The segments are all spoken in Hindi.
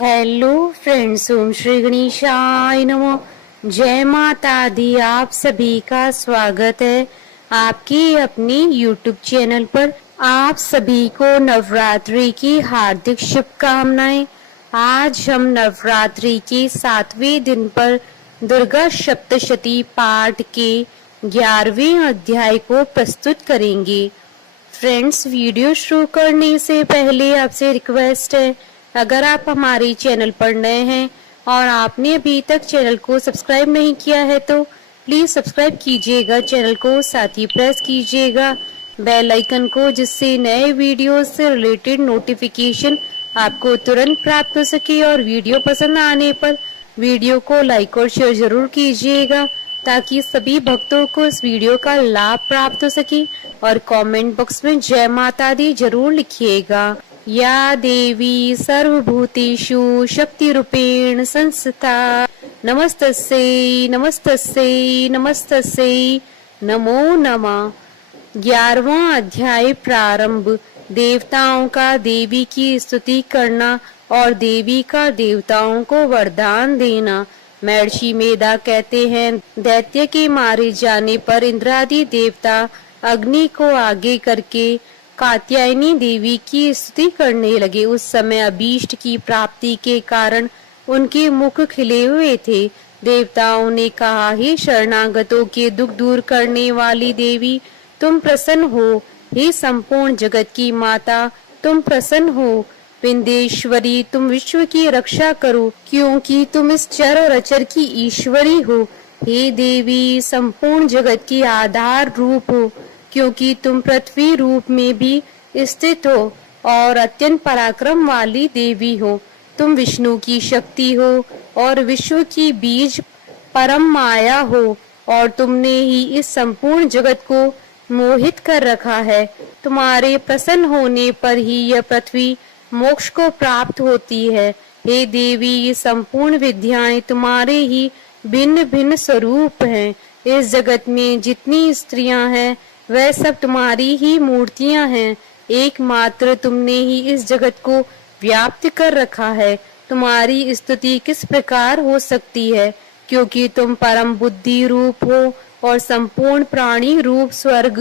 हेलो फ्रेंड्स, ओम श्री गणेशाय नमः। जय माता दी। आप सभी का स्वागत है आपकी अपनी यूट्यूब चैनल पर। आप सभी को नवरात्रि की हार्दिक शुभकामनाएं। आज हम नवरात्रि के 7वें दिन पर दुर्गा सप्तशती पाठ के 11वें अध्याय को प्रस्तुत करेंगे। फ्रेंड्स, वीडियो शुरू करने से पहले आपसे रिक्वेस्ट है, अगर आप हमारे चैनल पर नए हैं और आपने अभी तक चैनल को सब्सक्राइब नहीं किया है तो प्लीज सब्सक्राइब कीजिएगा चैनल को, साथ ही प्रेस कीजिएगा बेल आइकन को, जिससे नए वीडियो से रिलेटेड नोटिफिकेशन आपको तुरंत प्राप्त हो सके। और वीडियो पसंद आने पर वीडियो को लाइक और शेयर जरूर कीजिएगा ताकि सभी भक्तों को इस वीडियो का लाभ प्राप्त हो सके। और कमेंट बॉक्स में जय माता दी जरूर लिखिएगा। या देवी सर्वभूतेषु शक्ति रूपेण संस्थिता नमस्तस्यै नमस्तस्यै नमस्तस्यै नमो नमः। 11वां अध्याय प्रारंभ। देवताओं का देवी की स्तुति करना और देवी का देवताओं को वरदान देना। महर्षि मेधा कहते हैं, दैत्य के मारे जाने पर इंद्रादि देवता अग्नि को आगे करके कात्यायनी देवी की स्तुति करने लगे। उस समय अभीष्ट की प्राप्ति के कारण उनके मुख खिले हुए थे। देवताओं ने कहा, हे शरणागतों के दुख दूर करने वाली देवी, तुम प्रसन्न हो। हे संपूर्ण जगत की माता, तुम प्रसन्न हो। विंध्येश्वरी, तुम विश्व की रक्षा करो, क्योंकि तुम इस चर और अचर की ईश्वरी हो। हे देवी, संपूर्ण जगत की आधार रूप हो, क्योंकि तुम पृथ्वी रूप में भी स्थित हो और अत्यंत पराक्रम वाली देवी हो। तुम विष्णु की शक्ति हो और विश्व की बीज परम माया हो, और तुमने ही इस संपूर्ण जगत को मोहित कर रखा है। तुम्हारे प्रसन्न होने पर ही यह पृथ्वी मोक्ष को प्राप्त होती है। हे देवी, ये संपूर्ण विद्याएं तुम्हारे ही भिन्न भिन्न स्वरूप हैं। इस जगत में जितनी स्त्रियां हैं वह सब तुम्हारी ही मूर्तियां हैं। एकमात्र तुमने ही इस जगत को व्याप्त कर रखा है। तुम्हारी स्तुति किस प्रकार हो सकती है, क्योंकि तुम परम बुद्धि रूप हो और संपूर्ण प्राणी रूप स्वर्ग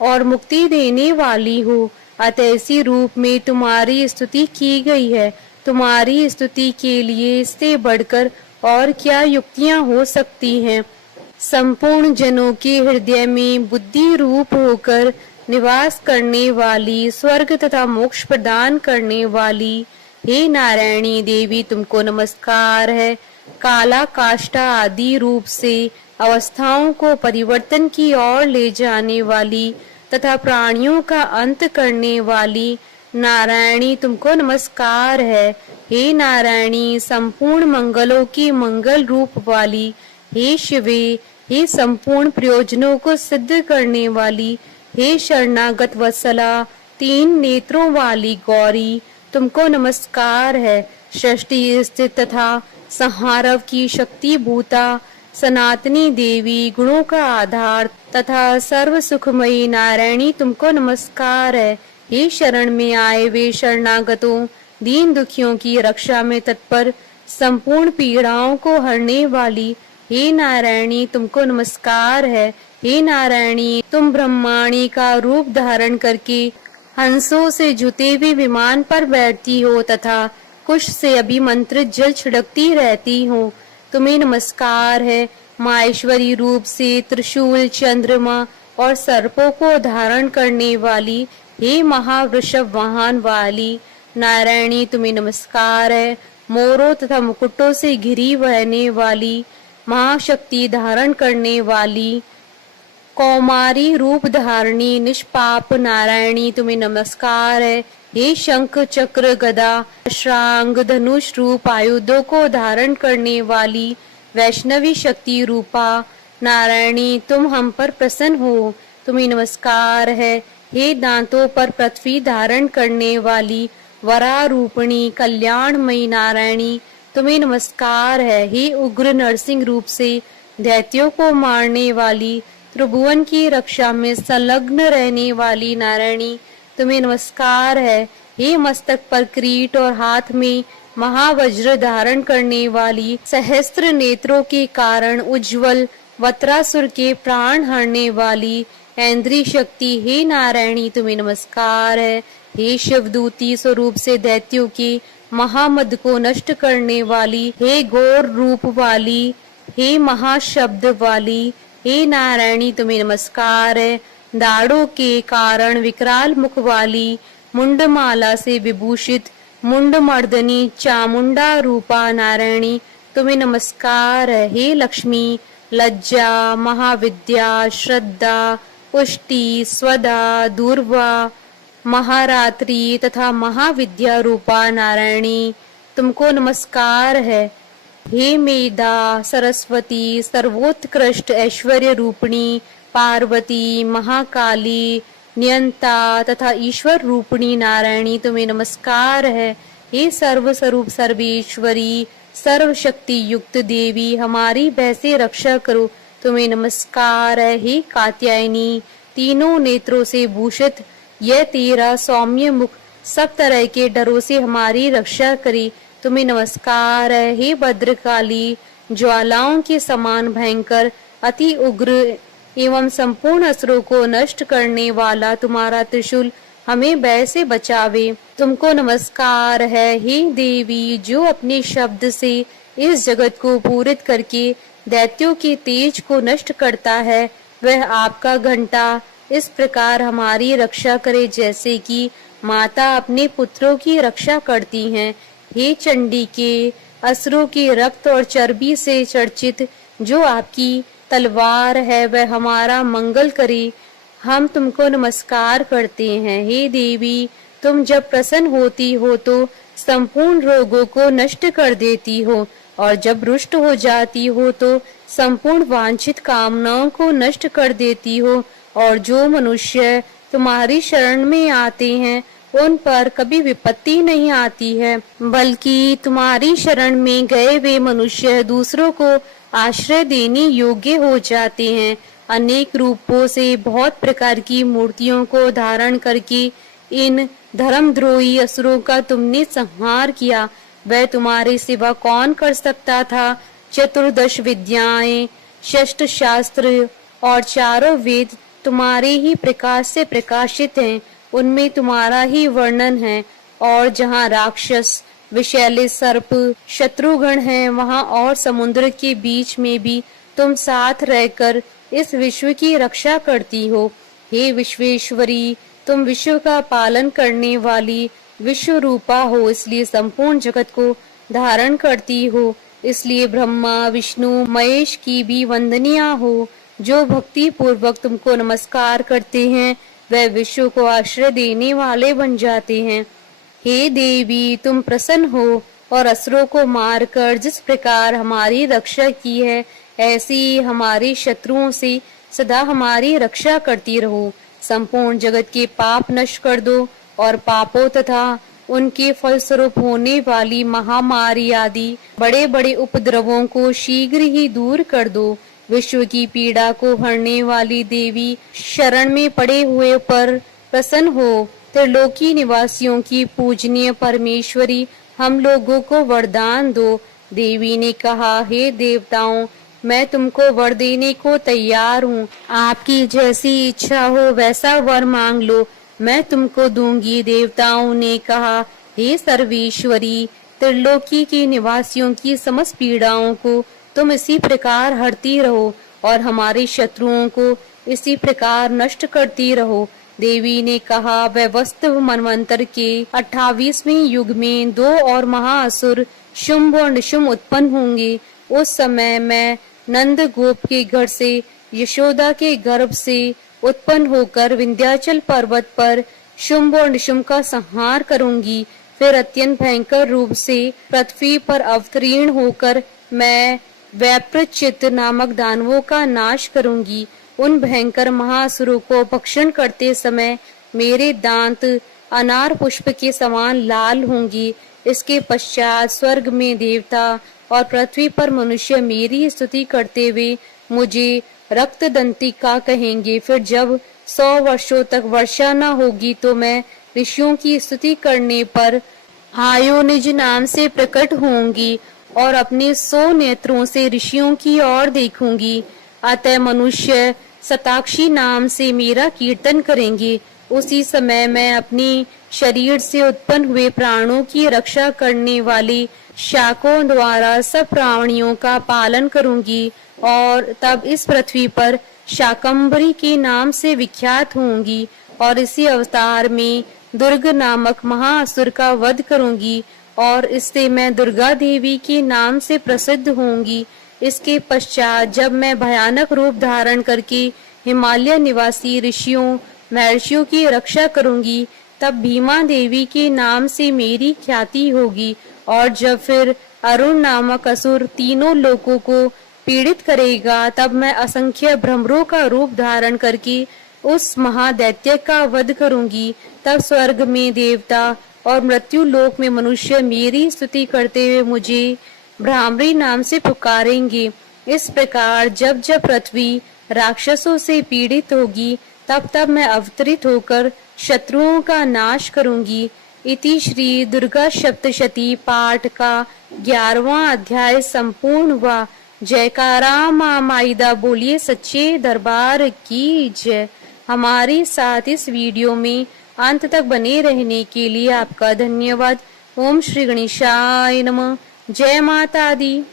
और मुक्ति देने वाली हो। अतः इसी रूप में तुम्हारी स्तुति की गई है। तुम्हारी स्तुति के लिए इससे बढ़कर और क्या युक्तियां हो सकती हैं। संपूर्ण जनों के हृदय में बुद्धि रूप होकर निवास करने वाली, स्वर्ग तथा मोक्ष प्रदान करने वाली, हे नारायणी देवी, तुमको नमस्कार है। काला काष्ठा आदि रूप से अवस्थाओं को परिवर्तन की ओर ले जाने वाली तथा प्राणियों का अंत करने वाली नारायणी, तुमको नमस्कार है। हे नारायणी, संपूर्ण मंगलों की मंगल रूप वाली, हे शिवे, हे संपूर्ण प्रयोजनों को सिद्ध करने वाली, हे शरणागत वत्सला, 3 नेत्रों वाली गौरी, तुमको नमस्कार है। सृष्टि स्थित तथा संहारव की शक्ति भूता सनातनी देवी, गुणों का आधार तथा सर्व सुखमयी नारायणी, तुमको नमस्कार है। हे शरण में आए वे शरणागतों, दीन दुखियों की रक्षा में तत्पर, संपूर्ण पीड़ाओं को हरने वाली, हे नारायणी, तुमको नमस्कार है। हे नारायणी, तुम ब्रह्माणी का रूप धारण करके हंसों से जुते हुए विमान पर बैठती हो तथा कुश से अभिमंत्रित जल छिड़कती रहती हो। तुम्हें नमस्कार है। माहेश्वरी रूप से त्रिशूल, चंद्रमा और सर्पों को धारण करने वाली, हे महावृषभ वाहन वाली नारायणी, तुम्हें नमस्कार है। मोरों तथा मुकुटों से घिरी बहने वाली, महाशक्ति धारण करने वाली, कौमारी रूप धारणी निष्पाप नारायणी, तुम्हें नमस्कार है। हे शंख चक्र गदा श्रांग धनुष रूप आयुधों को धारण करने वाली वैष्णवी शक्ति रूपा नारायणी, तुम हम पर प्रसन्न हो, तुम्हें नमस्कार है। हे दांतों पर पृथ्वी धारण करने वाली वरारूपिणी कल्याणमयी नारायणी, तुम्हें नमस्कार है। हे उग्र नरसिंह रूप से दैत्यों को मारने वाली, त्रिभुवन की रक्षा में संलग्न रहने वाली नारायणी, तुम्हें नमस्कार है। हे मस्तक पर किरीट और हाथ में महावज्र धारण करने वाली, सहस्त्र नेत्रों के कारण उज्जवल, वत्रासुर के प्राण हरने वाली ऐन्द्री शक्ति, हे नारायणी तुम्हें नमस्कार है। हे शिवदूती स्वरूप से दैत्यों के महामद को नष्ट करने वाली, हे गौर रूप वाली, हे महाशब्द वाली, हे नारायणी तुम्हें नमस्कार है। दाढ़ों के कारण विकराल मुख वाली, मुंडमाला से विभूषित मुंडमर्दनी चामुंडा रूपा नारायणी तुम्हें नमस्कार है। हे लक्ष्मी, लज्जा, महाविद्या, श्रद्धा, पुष्टि, स्वदा, दूर्वा, महारात्रि तथा महाविद्या रूपा नारायणी तुमको नमस्कार है। हे मेधा, सरस्वती, सर्वोत्कृष्ट ऐश्वर्य रूपिणी पार्वती, महाकाली, नियंता तथा ईश्वर रूपिणी नारायणी तुम्हें नमस्कार है। हे सर्व स्वरूप सर्वेश्वरी, सर्वशक्ति युक्त देवी, हमारी वैसे रक्षा करो तुम्हें नमस्कार है। हे कात्यायनी, तीनों नेत्रों से भूषित यह तेरा सौम्य मुख सब तरह के डरों से हमारी रक्षा करे तुम्हें नमस्कार है। हे भद्रकाली, ज्वालाओं के समान भयंकर, अति उग्र एवं संपूर्ण असुरों को नष्ट करने वाला तुम्हारा त्रिशूल हमें भय से बचावे तुमको नमस्कार है। हे देवी, जो अपने शब्द से इस जगत को पूरित करके दैत्यों के तेज को नष्ट करता है, वह आपका घंटा इस प्रकार हमारी रक्षा करे जैसे कि माता अपने पुत्रों की रक्षा करती हैं। हे चंडी के असुरों के रक्त और चर्बी से चर्चित जो आपकी तलवार है वह हमारा मंगल करे, हम तुमको नमस्कार करते हैं। हे देवी, तुम जब प्रसन्न होती हो तो संपूर्ण रोगों को नष्ट कर देती हो और जब रुष्ट हो जाती हो तो संपूर्ण वांछित कामनाओं को नष्ट कर देती हो और जो मनुष्य तुम्हारी शरण में आते हैं उन पर कभी विपत्ति नहीं आती है, बल्कि तुम्हारी शरण में गए वे मनुष्य दूसरों को आश्रय देने योग्य हो जाते हैं। अनेक रूपों से बहुत प्रकार की मूर्तियों को धारण करके इन धर्मद्रोही असुरों का तुमने संहार किया। वह तुम्हारे सिवा कौन कर सकता था। चतुर्दश विद्याएं, षष्ठ शास्त्र और चारों वेद तुम्हारे ही प्रकाश से प्रकाशित हैं, उनमें तुम्हारा ही वर्णन है। और जहाँ राक्षस, विषैले सर्प, शत्रुगण हैं, वहाँ और समुद्र के बीच में भी तुम साथ रहकर इस विश्व की रक्षा करती हो। हे विश्वेश्वरी, तुम विश्व का पालन करने वाली विश्व रूपा हो, इसलिए संपूर्ण जगत को धारण करती हो। इसलिए ब्रह्मा, विष्णु, महेश की भी वंदनिया हो। जो भक्ति पूर्वक तुमको नमस्कार करते हैं वह विश्व को आश्रय देने वाले बन जाते हैं। हे देवी, तुम प्रसन्न हो और असुरों को मारकर जिस प्रकार हमारी रक्षा की है, ऐसी हमारे शत्रुओं से सदा हमारी रक्षा करती रहो। संपूर्ण जगत के पाप नष्ट कर दो और पापों तथा उनके फलस्वरूप होने वाली महामारी आदि बड़े बड़े उपद्रवों को शीघ्र ही दूर कर दो। विश्व की पीड़ा को हरने वाली देवी, शरण में पड़े हुए पर प्रसन्न हो। त्रिलोकी निवासियों की पूजनीय परमेश्वरी, हम लोगों को वरदान दो। देवी ने कहा, हे देवताओं, मैं तुमको वर देने को तैयार हूँ। आपकी जैसी इच्छा हो वैसा वर मांग लो, मैं तुमको दूंगी। देवताओं ने कहा, हे सर्वेश्वरी, त्रिलोकी के निवासियों की समस्त पीड़ाओं को तुम इसी प्रकार हरती रहो और हमारे शत्रुओं को इसी प्रकार नष्ट करती रहो। देवी ने कहा, वह वास्तव मनवंतर के 28वें युग में 2 और महाअसुर शुंभ और निशुंभ उत्पन्न होंगे। उस समय मैं नंद गोप के घर से, यशोदा के गर्भ से उत्पन्न होकर विंध्याचल पर्वत पर शुंभ और निशुंभ का संहार करूंगी। फिर अत्यंत भयंकर रूप से पृथ्वी पर अवतीर्ण होकर मैं वैप्रचित नामक दानवों का नाश करूंगी। उन भयंकर महासुरों को भक्षण करते समय मेरे दांत अनार पुष्प के समान लाल होंगी। इसके पश्चात स्वर्ग में देवता और पृथ्वी पर मनुष्य मेरी स्तुति करते हुए मुझे रक्तदंतिका कहेंगे। फिर जब 100 वर्षों तक वर्षा न होगी तो मैं ऋषियों की स्तुति करने पर आयो निज नाम से प्रकट होंगी और अपने 100 नेत्रों से ऋषियों की ओर देखूंगी। अतः मनुष्य शताक्षी नाम से मेरा कीर्तन करेंगे। उसी समय मैं अपनी शरीर से उत्पन्न हुए प्राणों की रक्षा करने वाली शाकों द्वारा सब प्राणियों का पालन करूंगी और तब इस पृथ्वी पर शाकंभरी के नाम से विख्यात होंगी और इसी अवतार में दुर्ग नामक महाअसुर का वध करूंगी और इससे मैं दुर्गा देवी के नाम से प्रसिद्ध होंगी। इसके पश्चात जब मैं भयानक रूप धारण करके हिमालय निवासी ऋषियों महर्षियों की रक्षा करूंगी, तब भीमा देवी के नाम से मेरी ख्याति होगी। और जब फिर अरुण नामक असुर तीनों लोकों को पीड़ित करेगा, तब मैं असंख्य भ्रमरों का रूप धारण करके उस महादैत्य का वध करूंगी। तब स्वर्ग में देवता और मृत्यु लोक में मनुष्य मेरी स्तुति करते हुए मुझे भ्रामरी नाम से पुकारेंगे। इस प्रकार जब जब पृथ्वी राक्षसों से पीड़ित होगी, तब तब मैं अवतरित होकर शत्रुओं का नाश करूंगी। इति श्री दुर्गा सप्तशती पाठ का 11वां अध्याय संपूर्ण हुआ। जयकारा माँ माईदा बोलिए सच्चे दरबार की जय। हमारे साथ इस वीडियो में अंत तक बने रहने के लिए आपका धन्यवाद। ओम श्री गणेशाय नमः। जय माता दी।